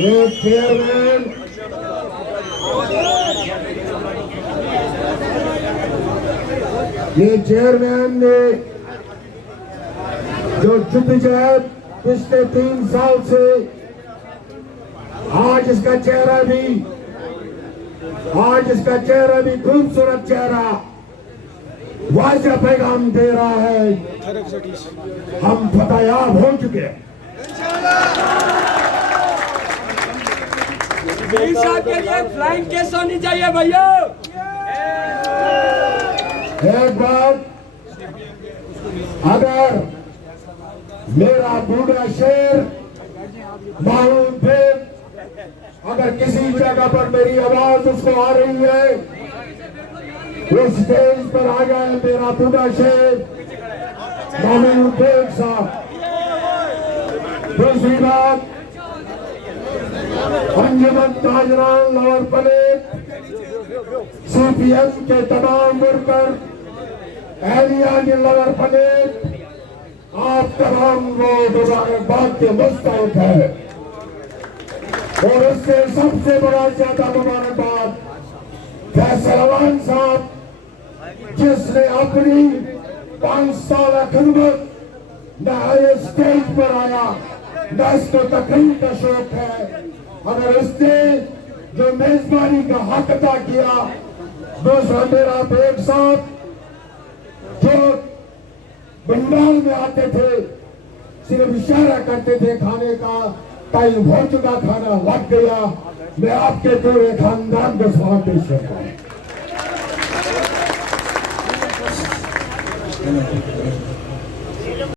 ये चेयरमैन ने जो जद्दोजहद पिछले 3 साल से आज इसका चेहरा भी खूबसूरत चेहरा वाज़ेह पैगाम दे रहा है। हम फतेहयाब हो चुके हैं। साहब के लिए फ्लाइंग केस होनी चाहिए भैया। एक बात, अगर मेरा बूढ़ा शेर माहूद बेग अगर किसी जगह पर मेरी आवाज उसको आ रही है, वो स्टेज पर आ जाए मेरा बूढ़ा शेर माहूद बेग साहब। दूसरी बात, अंजुमन ताजरान लोअर पलेट CPM के तमाम वर्कर एहलिया के लोअर पलेट आप तमाम लोग मुबारकबाद के मुस्तहिक है। और उससे सबसे बड़ा ज्यादा मुबारकबाद फैसल साहब, जिसने अपनी 5 साल खिदमत न स्टेज पर आया न इसको तकरीर का शौक है, अगर उसने जो मेजबानी का हक अदा किया। दूसरा मेरा बेग साहब जो बंगाल में आते थे, सिर्फ इशारा करते थे खाने का, टाइम हो चुका, खाना लग गया। मैं आपके पूरे खानदान को सलाम पेश करता हूं।